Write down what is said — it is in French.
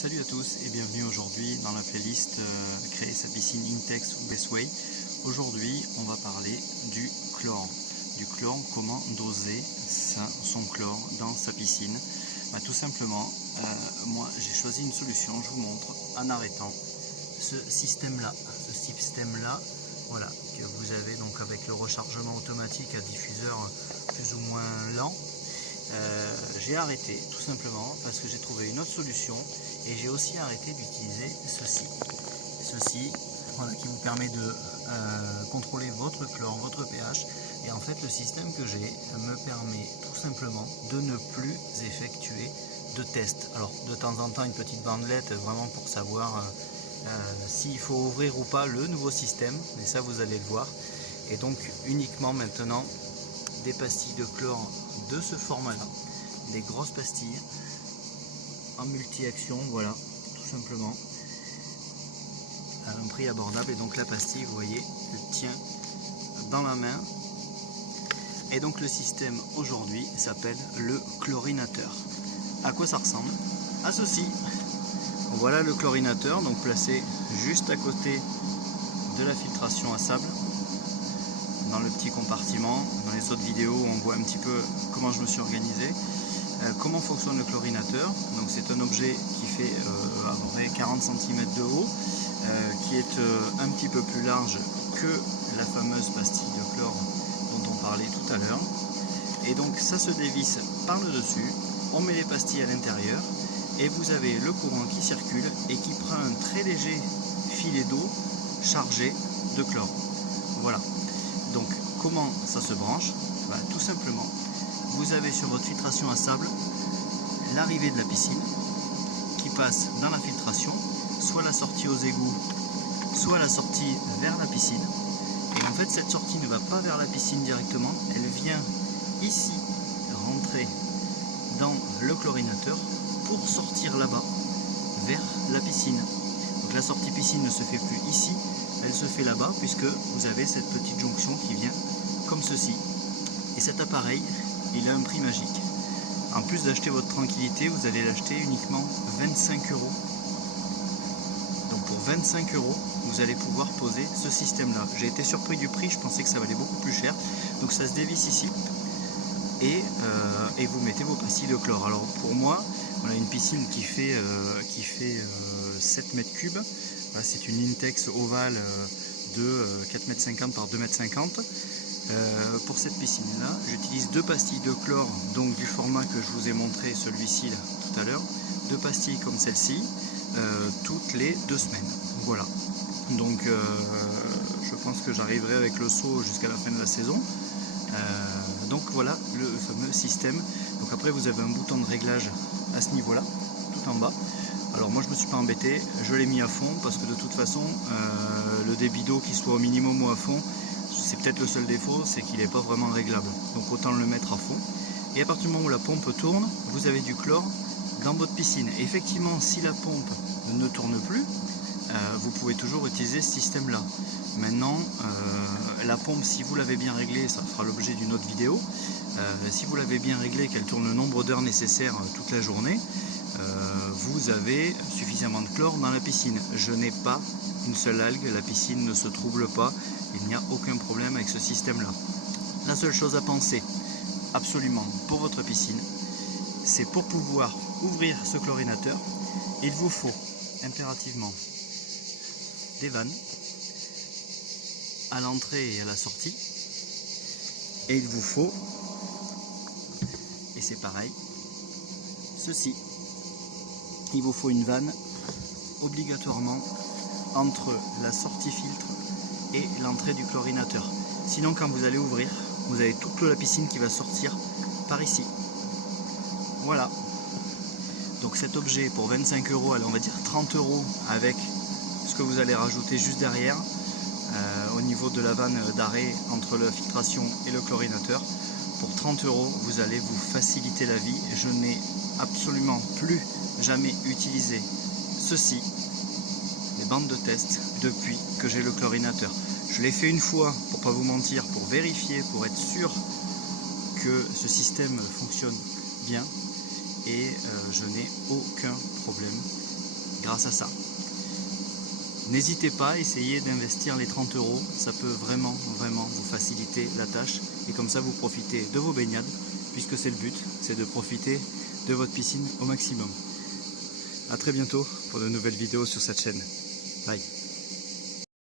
Salut à tous et bienvenue aujourd'hui dans la playlist Créer sa piscine Intex ou Best Way. Aujourd'hui on va parler du chlore. Comment doser son chlore dans sa piscine. Tout simplement, moi j'ai choisi une solution, je vous montre en arrêtant ce système là, voilà, que vous avez donc avec le rechargement automatique à diffuseur plus ou moins lent. J'ai arrêté tout simplement parce que j'ai trouvé une autre solution et j'ai aussi arrêté d'utiliser ceci voilà, qui vous permet de contrôler votre chlore, votre pH, et en fait le système que j'ai me permet tout simplement de ne plus effectuer de tests. Alors de temps en temps une petite bandelette vraiment pour savoir s'il faut ouvrir ou pas le nouveau système, mais ça vous allez le voir, et donc uniquement maintenant des pastilles de chlore de ce format là, des grosses pastilles en multi-action, voilà, tout simplement à un prix abordable. Et donc la pastille, vous voyez, elle tient dans la main, et donc le système aujourd'hui s'appelle le chlorinateur. À quoi ça ressemble? À ceci. Voilà le chlorinateur, donc placé juste à côté de la filtration à sable, dans le petit compartiment. Dans les autres vidéos on voit un petit peu comment je me suis organisé. Comment fonctionne le chlorinateur? Donc c'est un objet qui fait à peu près 40 cm de haut, qui est un petit peu plus large que la fameuse pastille de chlore dont on parlait tout à l'heure. Et donc ça se dévisse par le dessus, on met les pastilles à l'intérieur et vous avez le courant qui circule et qui prend un très léger filet d'eau chargé de chlore. Voilà. Donc comment ça se branche? Tout simplement, vous avez sur votre filtration à sable l'arrivée de la piscine qui passe dans la filtration, soit la sortie aux égouts, soit la sortie vers la piscine. Et en fait cette sortie ne va pas vers la piscine directement, elle vient ici rentrer dans le chlorinateur pour sortir là-bas vers la piscine. Donc la sortie piscine ne se fait plus ici, elle se fait là-bas, puisque vous avez cette petite jonction qui vient comme ceci. Et cet appareil, il a un prix magique. En plus d'acheter votre tranquillité, vous allez l'acheter uniquement 25 €. Donc pour 25 €, vous allez pouvoir poser ce système-là. J'ai été surpris du prix, je pensais que ça valait beaucoup plus cher. Donc ça se dévisse ici et vous mettez vos pastilles de chlore. Alors pour moi, on a une piscine qui fait 7 mètres cubes. C'est une Intex ovale de 4,50 m par 2,50 m. Pour cette piscine là, j'utilise 2 pastilles de chlore, donc du format que je vous ai montré, celui-ci là tout à l'heure, 2 pastilles comme celle-ci, toutes les 2 semaines. Voilà, donc je pense que j'arriverai avec le seau jusqu'à la fin de la saison. Donc voilà le fameux système. Donc après vous avez un bouton de réglage à ce niveau là, tout en bas. Alors moi je me suis pas embêté, je l'ai mis à fond parce que de toute façon le débit d'eau, qui soit au minimum ou à fond, c'est peut-être le seul défaut, c'est qu'il n'est pas vraiment réglable. Donc autant le mettre à fond. Et à partir du moment où la pompe tourne, vous avez du chlore dans votre piscine. Et effectivement, si la pompe ne tourne plus, vous pouvez toujours utiliser ce système là. Maintenant la pompe, si vous l'avez bien réglée, ça fera l'objet d'une autre vidéo, si vous l'avez bien réglée, qu'elle tourne le nombre d'heures nécessaires toute la journée, vous avez suffisamment de chlore dans la piscine. Je n'ai pas une seule algue, la piscine ne se trouble pas, il n'y a aucun problème avec ce système là. La seule chose à penser absolument pour votre piscine, c'est pour pouvoir ouvrir ce chlorinateur, il vous faut impérativement des vannes à l'entrée et à la sortie, et il vous faut, et c'est pareil, ceci. Il vous faut une vanne obligatoirement entre la sortie filtre et l'entrée du chlorinateur. Sinon quand vous allez ouvrir, vous avez toute la piscine qui va sortir par ici. Voilà. Donc cet objet pour 25 €, allez, on va dire 30 € avec ce que vous allez rajouter juste derrière au niveau de la vanne d'arrêt entre la filtration et le chlorinateur. Pour 30 €, vous allez vous faciliter la vie. Je n'ai absolument plus jamais utilisé ceci, les bandes de test, depuis que j'ai le chlorinateur. Je l'ai fait une fois, pour pas vous mentir, pour vérifier, pour être sûr que ce système fonctionne bien, et je n'ai aucun problème grâce à ça. N'hésitez pas à essayer d'investir les 30 €, ça peut vraiment vous faciliter la tâche et comme ça vous profitez de vos baignades puisque c'est le but, c'est de profiter de votre piscine au maximum. A très bientôt pour de nouvelles vidéos sur cette chaîne. Bye.